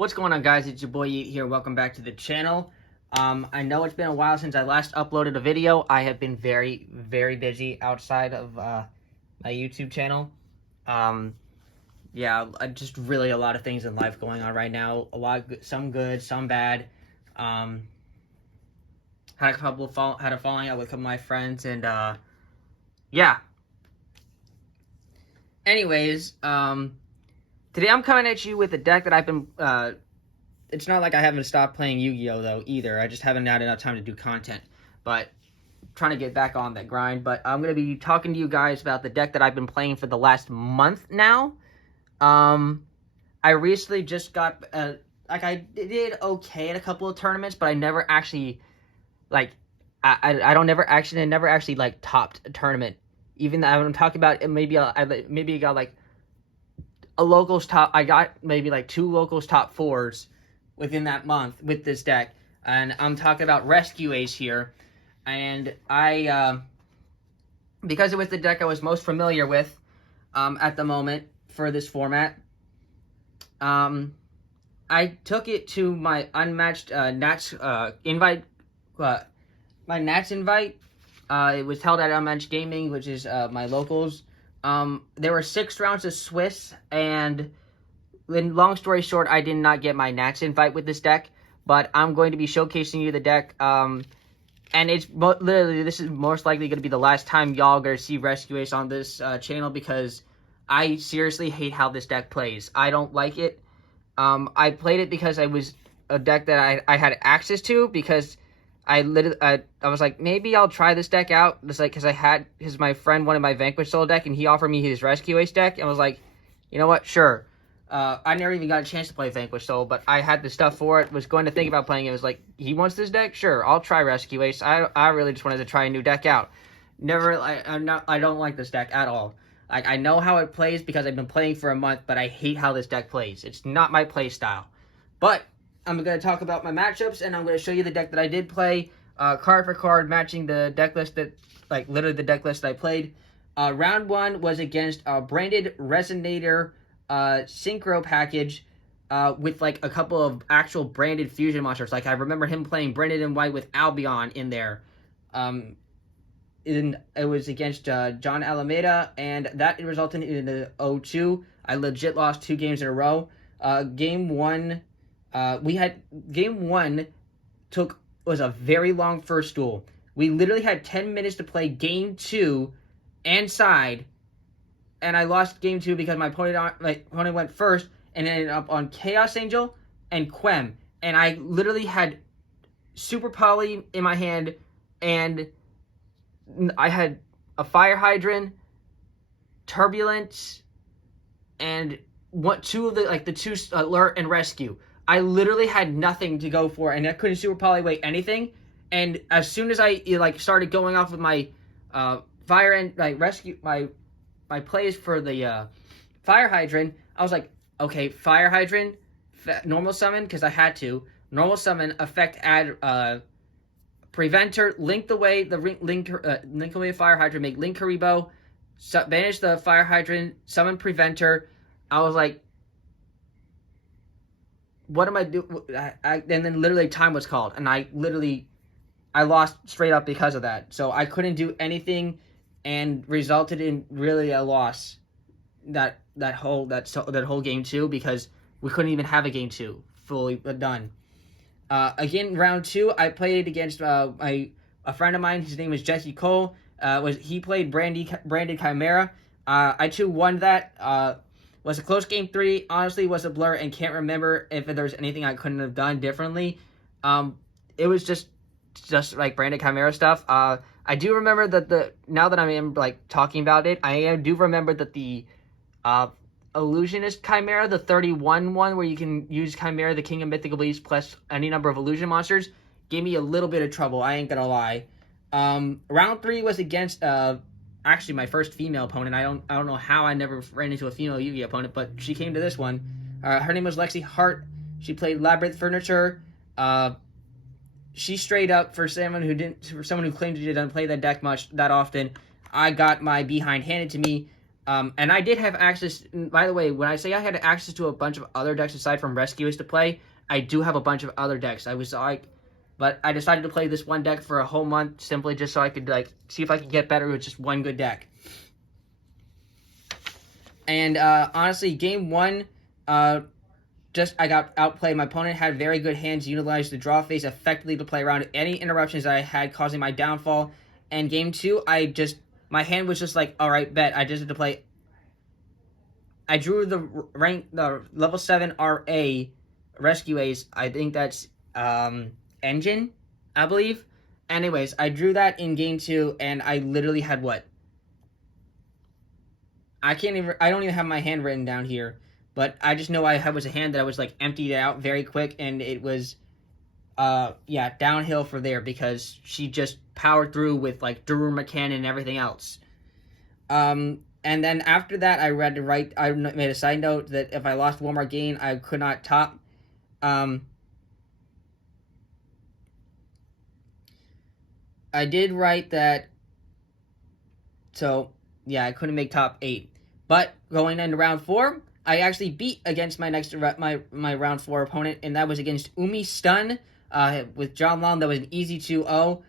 What's going on, guys? It's your boy Yeet here. Welcome back to the channel. I know it's been a while since I last uploaded a video. I have been very, very busy outside of my YouTube channel. Yeah, just really a lot of things in life going on right now. Some good, some bad. Had a falling out with a couple of my friends, and yeah. Anyways, today I'm coming at you with a deck that I've been. It's not like I haven't stopped playing Yu-Gi-Oh though either. I just haven't had enough time to do content. But trying to get back on that grind. But I'm gonna be talking to you guys about the deck that I've been playing for the last month now. I recently just got I did okay at a couple of tournaments, but I never actually I never actually like topped a tournament. Even though I'm talking about maybe I got like a locals top. I got maybe like 2 locals top 4s within that month with this deck, and I'm talking about Rescue Ace here. And I because it was the deck I was most familiar with at the moment for this format, I took it to my unmatched Nats invite. My Nats invite. It was held at Unmatched Gaming, which is my locals. There were 6 rounds of Swiss, and long story short, I did not get my Nats invite with this deck, but I'm going to be showcasing you the deck, and it's literally, this is most likely going to be the last time y'all going to see Rescue Ace on this channel, because I seriously hate how this deck plays. I don't like it. I played it because it was a deck that I had access to, because I was like, maybe I'll try this deck out. It's like, because my friend wanted my Vanquish Soul deck, and he offered me his Rescue Ace deck, and I was like, you know what, sure. I never even got a chance to play Vanquish Soul, but I had the stuff for it, was going to think about playing it. Was like, he wants this deck? Sure, I'll try Rescue Ace. I really just wanted to try a new deck out. I don't like this deck at all. Like, I know how it plays because I've been playing for a month, but I hate how this deck plays. It's not my play style. But I'm going to talk about my matchups, and I'm going to show you the deck that I did play, card for card, matching the deck list that, like, literally the deck list I played. Round 1 was against Branded Resonator Synchro package with, like, a couple of actual branded fusion monsters. Like, I remember him playing Branded and White with Albion in there. It was against John Alameda, and that resulted in a 0-2. I legit lost 2 games in a row. Game 1... Game 1 was a very long first duel. We literally had 10 minutes to play Game 2 and side, and I lost Game 2 because my opponent went first and ended up on Chaos Angel and Quem. And I literally had Super Poly in my hand, and I had a Fire Hydrant, Turbulence, and two Alert and Rescue. I literally had nothing to go for, and I couldn't Super Poly weight anything. And as soon as I started going off with my Fire and Rescue, my plays for the Fire Hydrant, I was like, okay, Fire Hydrant, normal summon, because I had to. Normal summon, effect add Preventer, link away Fire Hydrant, make Link Karibo, banish the Fire Hydrant, summon Preventer. I was like, what am I doing? And then literally time was called, and I lost straight up because of that. So I couldn't do anything, and resulted in really a loss that whole game 2, because we couldn't even have a game 2 fully done. Again, round 2, I played against a friend of mine. His name is Jesse Cole. He played Branded Chimera. I too won that. Was a close game 3. Honestly, was a blur, and can't remember if there was anything I couldn't have done differently. It was just like Branded Chimera stuff. I do remember that now that I'm like talking about it, I do remember that the Illusionist Chimera, the 31 one, where you can use Chimera, the King of Mythical Beasts, plus any number of illusion monsters, gave me a little bit of trouble. I ain't gonna lie. Round 3 was against actually my first female opponent. I don't know how I never ran into a female Yu-Gi-Oh opponent, but she came to this one. Her name was Lexi Hart. She played Labyrinth Furniture. She straight up, for someone who claimed she didn't play that deck that often, I got my behind handed to me. And I did have access. By the way, when I say I had access to a bunch of other decks aside from Rescuers to play, I do have a bunch of other decks. But I decided to play this one deck for a whole month simply just so I could like see if I could get better with just one good deck. And honestly, game one, I got outplayed. My opponent had very good hands, utilized the draw phase effectively to play around any interruptions that I had causing my downfall. And game two, my hand was just like, all right, bet. I just had to play. I drew the level 7 RA Rescue Ace. I think that's Engine, I believe. Anyways, I drew that in game two, and I literally had what? I don't even have my hand written down here, but I just know was a hand that I was like emptied out very quick, and it was, downhill for there because she just powered through with like Daruma Cannon and everything else. And then after that, I made a side note that if I lost one more game, I could not top. I did write that, so yeah, I couldn't make top 8. But going into round 4, I actually beat against my round 4 opponent, and that was against Umi Stun with John Long. That was an easy 2-0.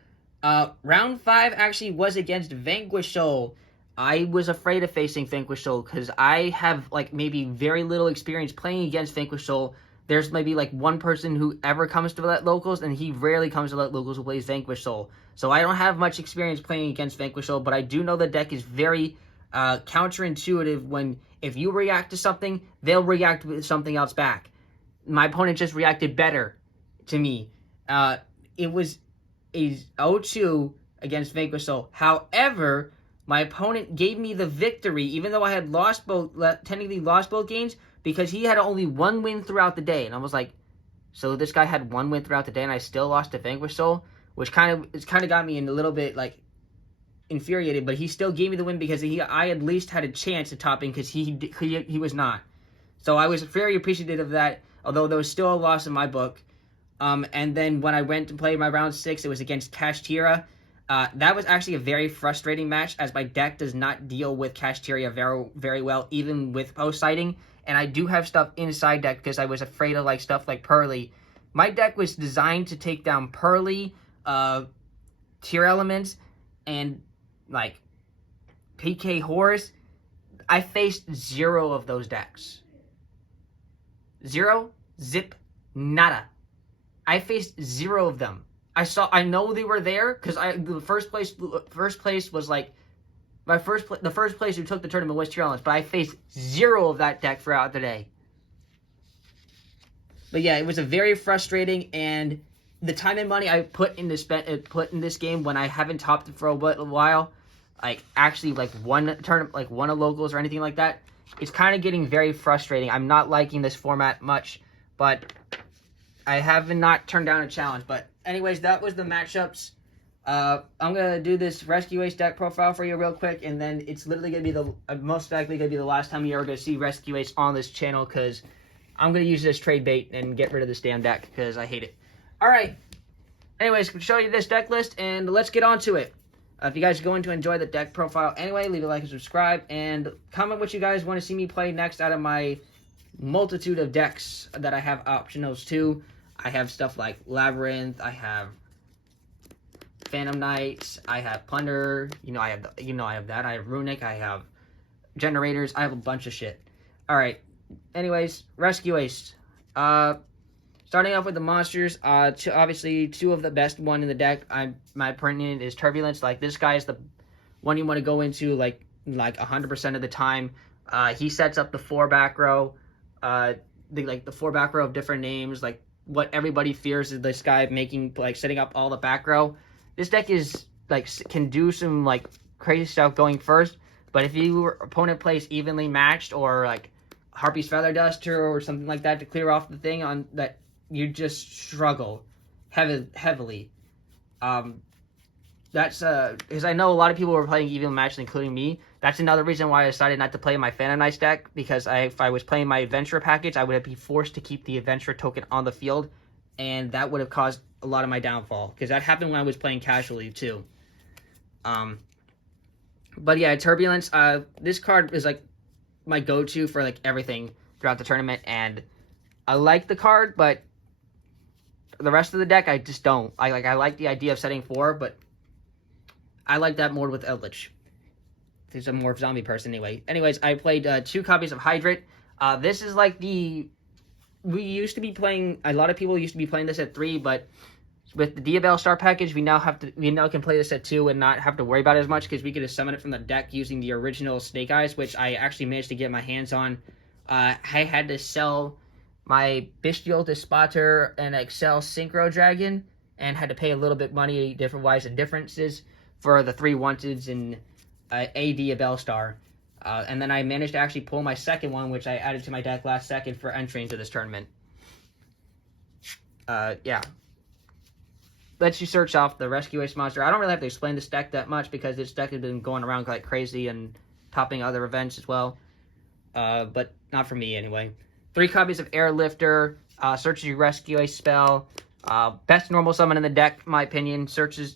Round 5 actually was against Vanquish Soul. I was afraid of facing Vanquish Soul because I have like maybe very little experience playing against Vanquish Soul. There's maybe like one person who ever comes to let locals, and he rarely comes to let locals who plays Vanquish Soul. So I don't have much experience playing against Vanquish Soul, but I do know the deck is very counterintuitive. If you react to something, they'll react with something else back. My opponent just reacted better to me. It was a 0-2 against Vanquish Soul. However, my opponent gave me the victory, even though I had technically lost both games, because he had only one win throughout the day. And I was like, so this guy had one win throughout the day, and I still lost to Vanquish Soul, which kind of got me in a little bit like infuriated. But he still gave me the win because I at least had a chance at topping because he was not. So I was very appreciative of that, although there was still a loss in my book. And then when I went to play my round 6, it was against Kashtira. That was actually a very frustrating match, as my deck does not deal with Kashtira very, very well, even with post-sighting. And I do have stuff inside deck because I was afraid of like stuff like Pearly. My deck was designed to take down Pearly, Tier Elements, and like PK Horse. I faced 0 of those decks. 0, zip, nada. I faced 0 of them. I know they were there because the first place was like the first place who took the tournament was Tier Elements, but I faced 0 of that deck throughout the day. But yeah, it was a very frustrating, and the time and money I put in this game when I haven't topped it for a while, like actually like one of locals or anything like that, it's kind of getting very frustrating. I'm not liking this format much, but I have not turned down a challenge. But anyways, that was the matchups. I'm gonna do this Rescue Ace deck profile for you real quick, and then it's literally gonna be most likely gonna be the last time you're ever gonna see Rescue Ace on this channel, because I'm gonna use this trade bait and get rid of this damn deck because I hate it. All right. Anyways, I'm gonna show you this deck list, and let's get on to it. If you guys are going to enjoy the deck profile anyway, leave a like and subscribe, and comment what you guys want to see me play next out of my multitude of decks that I have optionals to. I have stuff like Labyrinth, I have Phantom Knights, I have Plunder, I have that, I have Runic, I have Generators, I have a bunch of shit. Alright, anyways, Rescue Ace. Starting off with the monsters, obviously 2 of the best one in the deck. My opinion is Turbulence. Like, this guy is the one you want to go into like 100% of the time. He sets up the 4 back row, the 4 back row of different names. Like, what everybody fears is this guy setting up all the back row. This deck is can do some crazy stuff going first, but if your opponent plays evenly matched or Harpy's Feather Duster or something like that to clear off the thing on that, you just struggle heavily. That's because I know a lot of people were playing even matches, including me. That's another reason why I decided not to play my Phantom Knights deck, because if I was playing my Adventurer package, I would be forced to keep the Adventurer token on the field, and that would have caused a lot of my downfall, because that happened when I was playing casually too. But yeah, Turbulence. This card is like my go-to for like everything throughout the tournament, and I like the card, but the rest of the deck I just don't. I like the idea of setting 4, but I like that more with Eldritch. He's a more zombie person anyway. Anyways, I played 2 copies of Hydrate. This is like we used to be playing. A lot of people used to be playing this at 3, but with the Diabell Star package, we now can play this at 2 and not have to worry about it as much because we could just summon it from the deck using the original Snake Eyes, which I actually managed to get my hands on. I had to sell my Bestial Despoter and Excel Synchro Dragon and had to pay a little bit money different wise and differences for the 3 wanteds and a Diabell Star. And then I managed to actually pull my second one, which I added to my deck last second for entry into this tournament. Yeah. Lets you search off the Rescue Ace monster. I don't really have to explain this deck that much because this deck has been going around like crazy and topping other events as well. But not for me anyway. 3 copies of Airlifter. Searches your Rescue Ace spell. Best normal summon in the deck, in my opinion.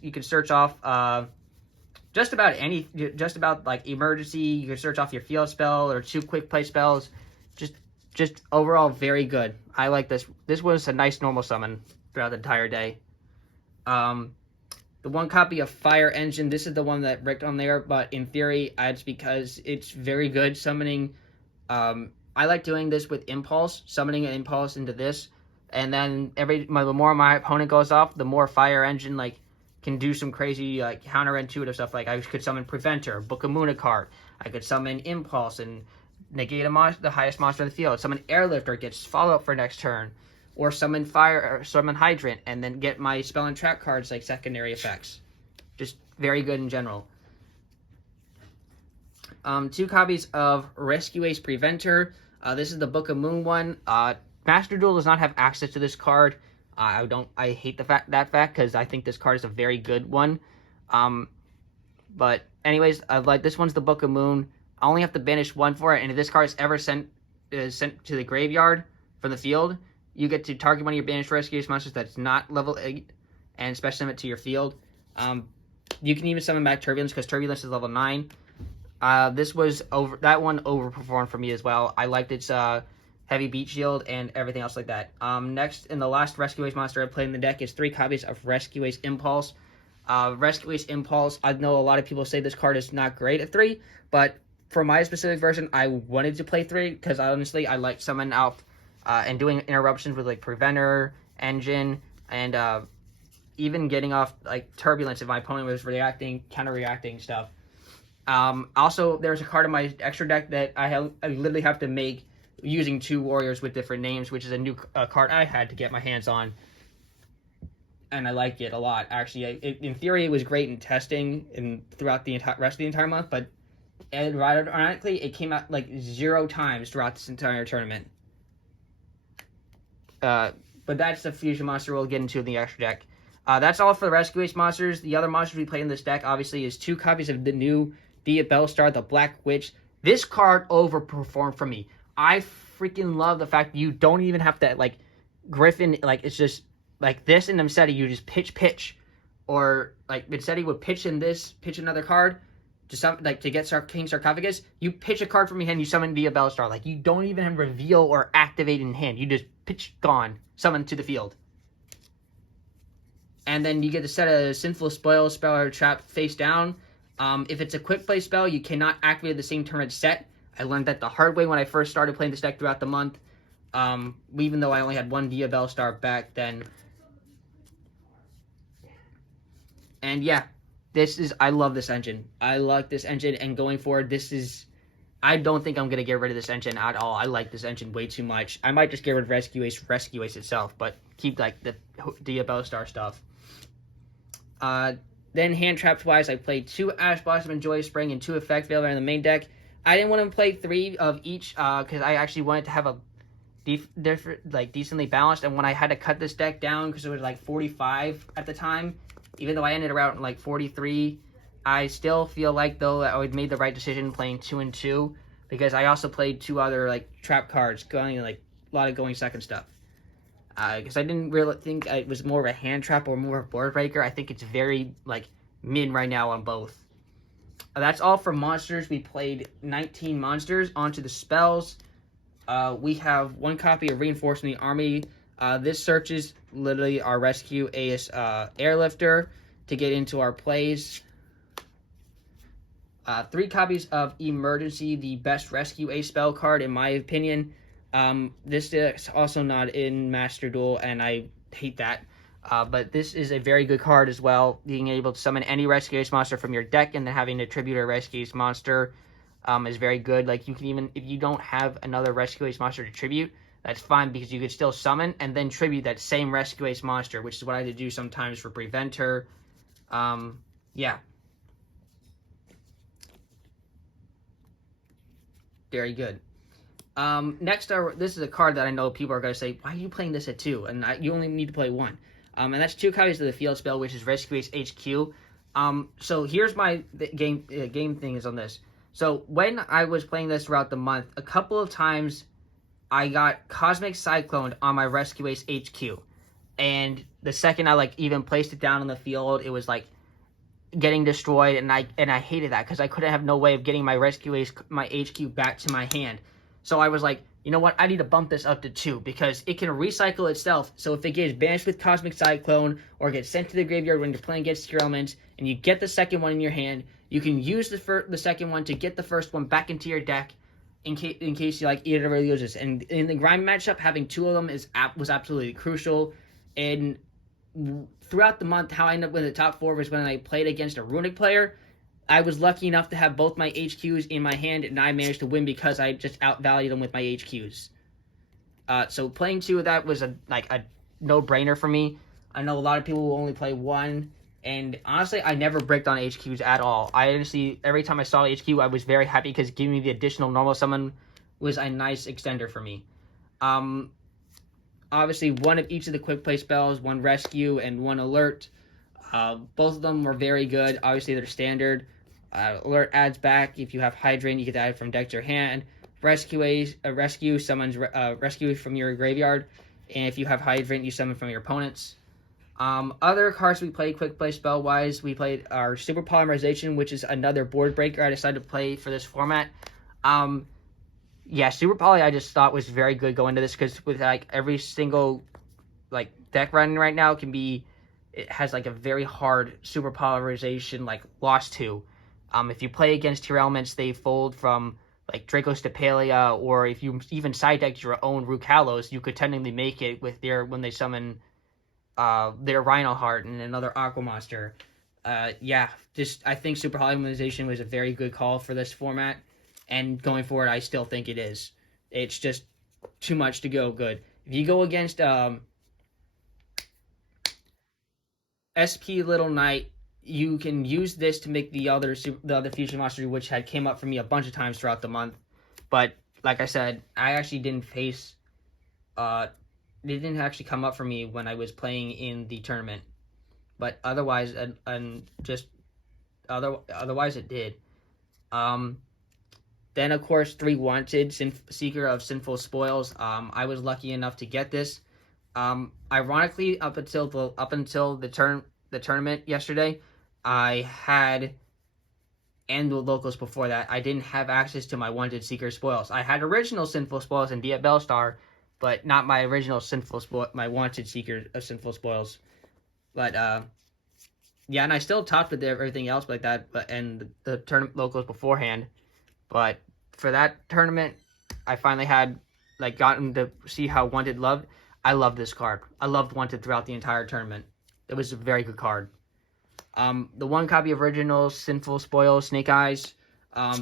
You can search off just about like emergency. You can search off your field spell or 2 quick play spells. Just overall very good. I like this. This was a nice normal summon throughout the entire day. The 1 copy of Fire Engine. This is the one that Ricked on there, but in theory, it's because it's very good summoning. I like doing this with Impulse, summoning an Impulse into this, and then the more my opponent goes off, the more Fire Engine like can do some crazy like counterintuitive stuff. Like I could summon Preventer, Book of Moon card. I could summon Impulse and negate the highest monster in the field. Summon Airlifter, gets follow up for next turn, or summon summon Hydrant, and then get my spell and trap cards like secondary effects. Just very good in general. 2 copies of Rescue Ace Preventer. This is the Book of Moon one. Master Duel does not have access to this card. I hate that fact because I think this card is a very good one. But anyways, like this one's the Book of Moon. I only have to banish 1 for it, and if this card is ever sent to the graveyard from the field, you get to target one of your banished Rescue Ace monsters that's not level 8 and special summon it to your field. You can even summon back Turbulence because Turbulence is level 9. That one overperformed for me as well. I liked its heavy beat shield and everything else like that. Next, in the last Rescue Ace monster I played in the deck is 3 copies of Rescue Ace Impulse. Rescue Ace Impulse, I know a lot of people say this card is not great at 3, but for my specific version, I wanted to play 3 because honestly, I like summoning out and doing interruptions with like Preventer, Engine, and even getting off like Turbulence if my opponent was counter-reacting stuff. Also, there's a card in my extra deck that I literally have to make using 2 warriors with different names, which is a new card I had to get my hands on. And I like it a lot, actually. In theory, it was great in testing and throughout the rest of the entire month, but ironically, it came out like 0 times throughout this entire tournament. But that's the fusion monster we'll get into in the extra deck. That's all for the Rescue Ace monsters. The other monsters we play in this deck, obviously, is 2 copies of the new Diabell Star, the Black Witch. This card overperformed for me. I freaking love the fact that you don't even have to, like, Griffin, like, it's just, like, this in Nemseti, you just pitch. Or, like, Nemseti would pitch another card to get King Sarcophagus. You pitch a card from your hand, you summon Diabell Star. Like, you don't even have reveal or activate in hand. You just pitch, gone, summon to the field. And then you get to set a Sinful Spoil spell or trap face down. If it's a quick play spell, you cannot activate at the same turn it's set. I learned that the hard way when I first started playing this deck throughout the month. Even though I only had 1 Diabell Star back then. And yeah, I love this engine. I like this engine, and going forward, I don't think I'm going to get rid of this engine at all. I like this engine way too much. I might just get rid of Rescue Ace itself, but keep like the Diabell Star stuff. Then hand traps wise, I played 2 Ash Blossom and Joyous Spring and 2 Effect Veiler in the main deck. I didn't want to play 3 of each because I actually wanted to have a decently balanced. And when I had to cut this deck down because it was like 45 at the time, even though I ended around like 43, I still feel like though I would made the right decision playing 2 and 2 because I also played 2 other like trap cards going like a lot of going second stuff. Because I didn't really think it was more of a hand trap or more of a board breaker. I think it's very like mid right now on both. That's all for monsters. We played 19 monsters. Onto the spells. We have one copy of Reinforcing the Army. This searches literally our rescue AS airlifter to get into our plays. 3 copies of Emergency, the best rescue A spell card in my opinion. This is also not in Master Duel, and I hate that. But this is a very good card as well. Being able to summon any rescue ace monster from your deck and then having to tribute a rescue ace monster is very good. Like, you can even, if you don't have another rescue ace monster to tribute, that's fine, because you could still summon and then tribute that same rescue ace monster, which is what I had to do sometimes for Preventer. Yeah. Very good. Next, this is a card that I know people are going to say, why are you playing this at 2? And you only need to play 1. And that's 2 copies of the field spell, which is Rescue Ace HQ. So here's my game thing is on this. So when I was playing this throughout the month, a couple of times I got Cosmic Cyclone on my Rescue Ace HQ. And the second I even placed it down on the field, it was getting destroyed, and I hated that because I couldn't have no way of getting my Rescue Ace, my HQ back to my hand. So I was like, you know what, I need to bump this up to 2 because it can recycle itself. So if it gets banished with Cosmic Cyclone or gets sent to the graveyard when you're playing against your elements and you get the second one in your hand, you can use the second one to get the first one back into your deck in case you either really loses. And in the grind matchup, having 2 of them was absolutely crucial. And throughout the month, how I ended up with the top 4 was when I played against a Runic player. I was lucky enough to have both my HQs in my hand, and I managed to win because I just outvalued them with my HQs. So playing 2 of that was a no-brainer for me. I know a lot of people will only play 1, and honestly, I never bricked on HQs at all. I honestly, every time I saw HQ, I was very happy because giving me the additional normal summon was a nice extender for me. Obviously, 1 of each of the quick play spells, 1 rescue and 1 alert. Both of them were very good. Obviously, they're standard. Alert adds back. If you have Hydrant, you get to add it from deck to your hand. Rescue summons rescue from your graveyard. And if you have Hydrant, you summon from your opponents. Other cards we played quick play spell wise, we played our Super Polymerization, which is another board breaker I decided to play for this format. Yeah, Super Poly I just thought was very good going into this because with every single deck running right now it has a very hard Super Polymerization lost to. If you play against your elements, they fold from Dracostapelia, or if you even side decked your own Rukalos, you could technically make it with when they summon their Rhinoheart and another Aqua Monster. Yeah, I think Super Polymerization was a very good call for this format, and going forward, I still think it is. It's just too much to go good. If you go against SP Little Knight, you can use this to make the other fusion monster, which had came up for me a bunch of times throughout the month. But like I said, I actually didn't face. It didn't actually come up for me when I was playing in the tournament. But otherwise, otherwise it did. Then of course 3 wanted Seeker of Sinful Spoils. I was lucky enough to get this. Ironically, up until the tournament yesterday, I had, and the locals before that, I didn't have access to my wanted Seeker Spoils. I had original Sinful Spoils and Dia Bellstar, but not my original my wanted Seeker of Sinful Spoils. But yeah, and I still topped with everything else like that, and the tournament locals beforehand. But for that tournament, I finally had gotten to see how Wanted loved. I love this card. I loved Wanted throughout the entire tournament. It was a very good card. The 1 copy of original Sinful Spoil Snake Eyes.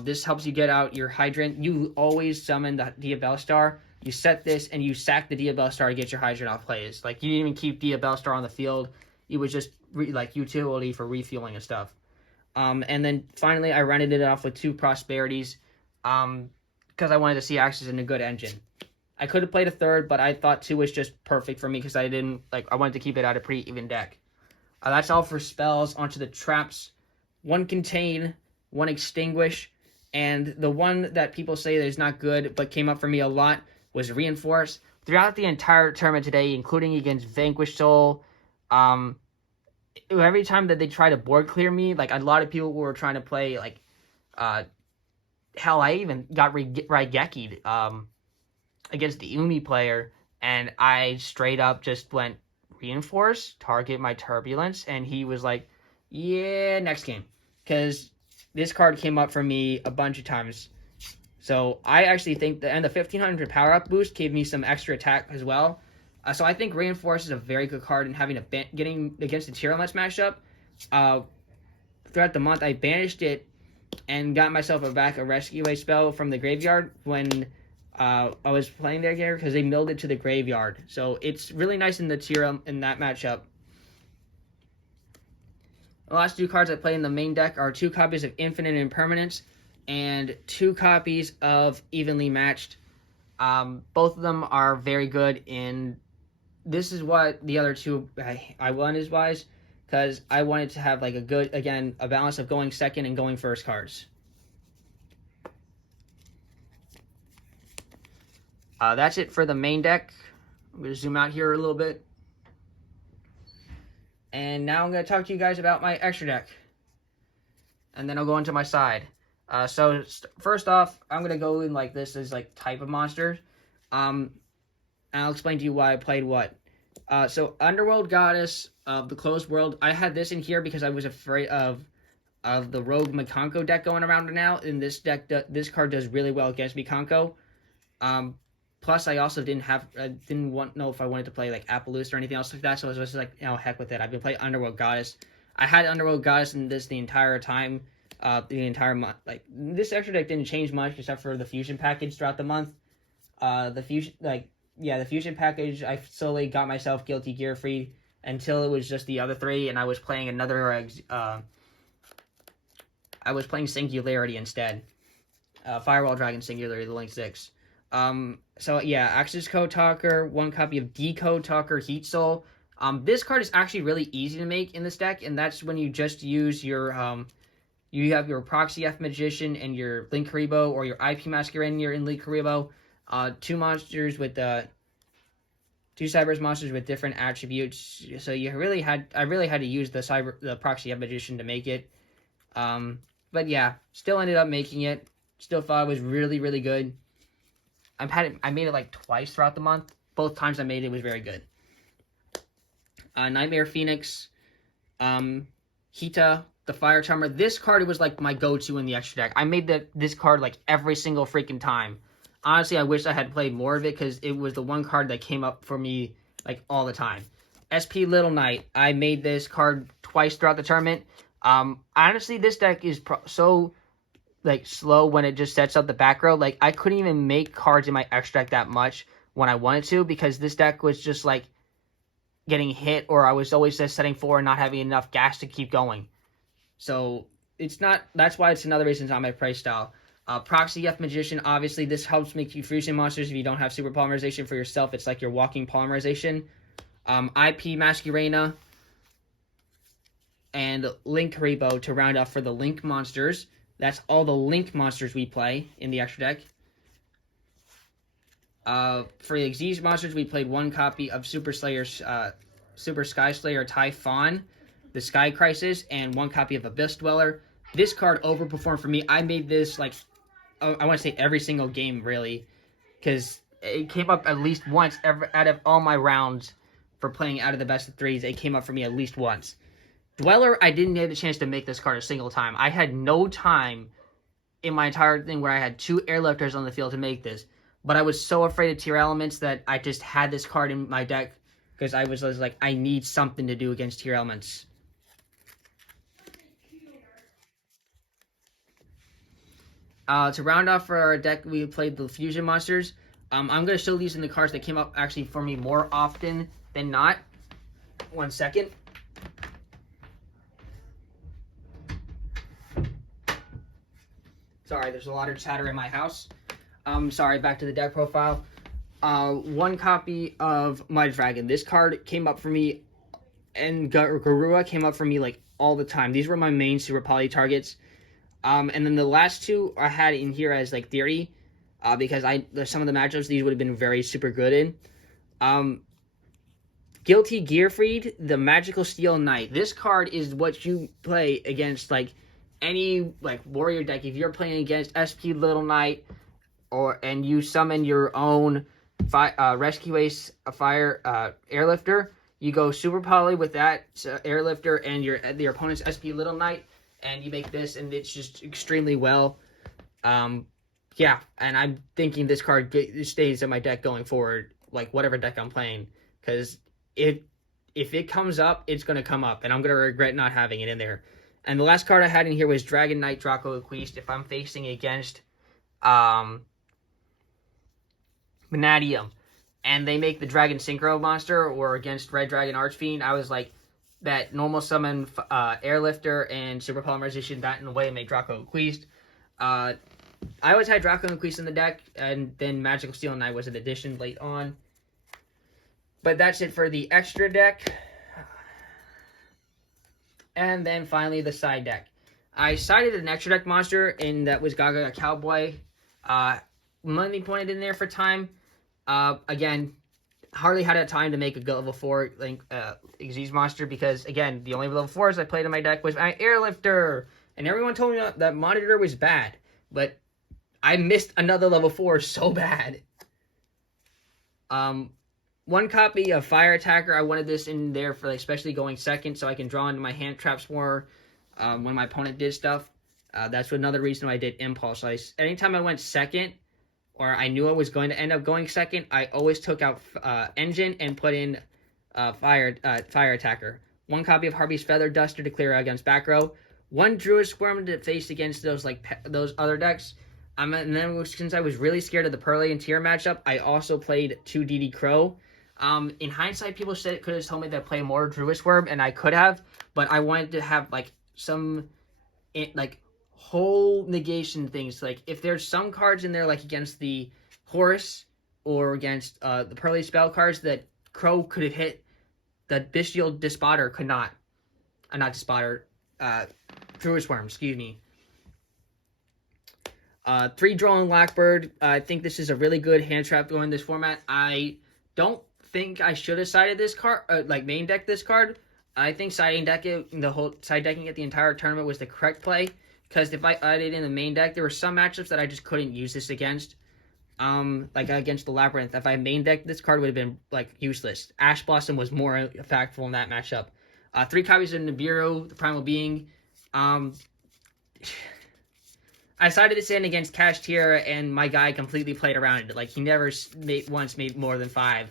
This helps you get out your Hydrant. You always summon the Dia Bellstar. You set this and you sack the Dia Bellstar to get your Hydrant off plays. You didn't even keep Dia Bellstar on the field. It was just utility for refueling and stuff. And then finally I rounded it off with 2 Prosperities. Because I wanted to see Axis in a good engine. I could have played a 3rd, but I thought 2 was just perfect for me because I didn't I wanted to keep it out a pretty even deck. That's all for spells. Onto the traps. 1 Contain, 1 Extinguish, and the one that people say that is not good but came up for me a lot was Reinforce. Throughout the entire tournament today, including against Vanquish Soul, every time that they try to board clear me, like a lot of people were trying to play like, uh, hell, I even got Raigeki'd against the Umi player, and I straight up just went reinforce, target my turbulence, and he was like, yeah, next game. Because this card came up for me a bunch of times. So I actually think that, and the 1500 power up boost gave me some extra attack as well. So I think reinforce is a very good card, and having getting against the tier elements matchup. Throughout the month, I banished it and got myself a rescue away spell from the graveyard when I was playing their character, because they milled it to the graveyard. So it's really nice in the tier in that matchup. The last 2 cards I play in the main deck are 2 copies of Infinite Impermanence and 2 copies of Evenly Matched. Both of them are very good in... This is what the other 2 I won is wise, because I wanted to have like a good, again, a balance of going second and going first cards. That's it for the main deck. I'm going to zoom out here a little bit. And now I'm going to talk to you guys about my extra deck. And then I'll go into my side. So first off, I'm going to go in like this is like type of monsters. And I'll explain to you why I played what. So Underworld Goddess of the Closed World. I had this in here because I was afraid of the Rogue Mikanko deck going around now. And this deck, this card does really well against Mikanko. Plus, I also didn't know if I wanted to play like Appaloosa or anything else like that, so I was just like, heck with it. I've been playing Underworld Goddess. I had Underworld Goddess in this the entire time, the entire month. Like, this extra deck didn't change much except for the fusion package throughout the month. The fusion package, I slowly got myself Guilty Gear free until it was just the other 3, and I was playing another. I was playing Singularity instead. Firewall Dragon Singularity, the Link 6. So yeah, Axis Code Talker, 1 copy of Decode Talker, Heat Soul. This card is actually really easy to make in this deck, and that's when you just use your, you have your Proxy F Magician and your Link Karibo, or your IP Masquerader in Link Karibo. 2 monsters with, 2 Cyberse monsters with different attributes. So I really had to use the Proxy F Magician to make it. But yeah, still ended up making it. Still thought it was really, really good. I made it like twice throughout the month. Both times I made it was very good. Nightmare Phoenix, Hita, the Fire Charmer. This card was like my go-to in the extra deck. I made this card like every single freaking time. Honestly, I wish I had played more of it, because it was the one card that came up for me like all the time. SP Little Knight. I made this card twice throughout the tournament. Honestly, this deck is so like slow when it just sets up the back row. Like, I couldn't even make cards in my extra deck that much when I wanted to, because this deck was just like getting hit, or I was always just setting 4 and not having enough gas to keep going. So that's why it's another reason it's on my play style. Proxy F Magician, obviously this helps make you fusion monsters if you don't have super polymerization for yourself. It's like your walking polymerization. IP Masquerena and Link Karibo to round up for the Link monsters. That's all the Link monsters we play in the extra deck. For the Xyz monsters, we played 1 copy of Super Sky Slayer Typhon, the Sky Crisis, and 1 copy of Abyss Dweller. This card overperformed for me. I made this like, I want to say every single game, really, because it came up at least once out of all my rounds for playing out of the best of 3s. It came up for me at least once. Dweller, I didn't get a chance to make this card a single time. I had no time in my entire thing where I had 2 airlifters on the field to make this. But I was so afraid of tier elements that I just had this card in my deck, because I was like, I need something to do against tier elements. To round off for our deck, we played the Fusion Monsters. I'm going to show these in the cards that came up actually for me more often than not. 1 second. Sorry, there's a lot of chatter in my house. Sorry, back to the deck profile. 1 copy of Mud Dragon. This card came up for me, and Garua came up for me like all the time. These were my main super poly targets. And then the last 2 I had in here as like theory, because some of the matchups these would have been very super good in. Guilty Gearfried, the Magical Steel Knight. This card is what you play against like any like warrior deck. If you're playing against SP Little Knight, and you summon your own Rescue Ace Fire Airlifter, you go Super Poly with that Airlifter and your opponent's SP Little Knight, and you make this, and it's just extremely well. Yeah, and I'm thinking this card stays in my deck going forward, like whatever deck I'm playing, because if it comes up, it's going to come up, and I'm going to regret not having it in there. And the last card I had in here was Dragon Knight Draco Equeast. If I'm facing against Vanadium, and they make the Dragon Synchro monster, or against Red Dragon Archfiend, I was like, that normal summon Airlifter and Super Polymerization that in a way and make Draco Equeast. I always had Draco Equeast in the deck, and then Magical Steel Knight was an addition late on. But that's it for the extra deck. And then finally the side deck. I sided an extra deck monster, and that was Gaga Cowboy. Money pointed in there for time. Again, hardly had a time to make a level 4 Xyz monster, because again, the only level 4s I played in my deck was my Airlifter, and everyone told me that Monitor was bad, but I missed another level 4 so bad. One copy of Fire Attacker. I wanted this in there for especially going second, so I can draw into my hand traps more when my opponent did stuff. That's another reason why I did Impulse. Anytime I went second, or I knew I was going to end up going second, I always took out Engine and put in Fire Attacker. One copy of Harvey's Feather Duster to clear against back row. One Druid Squirm to face against those those other decks. And then since I was really scared of the Pearly and Tier matchup, I also played 2 DD Crow. In hindsight, people could have told me that I play more Druid Squirm, and I could have, but I wanted to have some whole negation things. If there's some cards in there against the Horse or against the Pearly spell cards that Crow could have hit, that Bestial Despotter could not. Not Despotter. Druid Swarm, excuse me. 3 Drone Blackbird. I think this is a really good hand trap going in this format. I don't think I should have sided this card, main deck this card. I think side decking it the entire tournament was the correct play, because if I added in the main deck, there were some matchups that I just couldn't use this against. Against the Labyrinth, if I main decked this card, would have been useless. Ash Blossom was more impactful in that matchup. 3 copies of Nibiru, the Primal Being. I sided this in against Cash Tier, and my guy completely played around it. He never once made more than 5.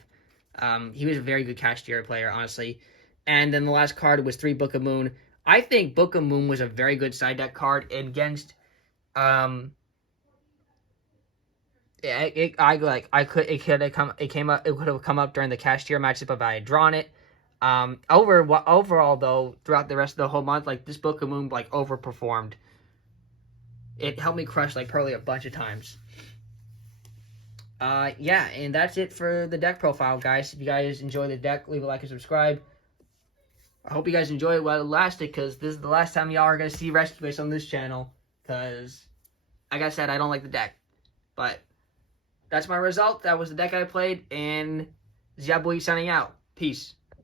He was a very good Cash Tier player, honestly. And then the last card was 3 Book of Moon. I think Book of Moon was a very good side deck card against. It could have come up during the Cash Tier matchup if I had drawn it. Overall though, throughout the rest of the whole month, this Book of Moon overperformed. It helped me crush Pearly a bunch of times. Yeah, and that's it for the deck profile, guys. If you guys enjoy the deck, leave a like and subscribe. I hope you guys enjoy it while it lasted, because this is the last time y'all are going to see Rescue Ace on this channel, because, like I said, I don't like the deck. But that's my result. That was the deck I played, and Ziabui signing out. Peace.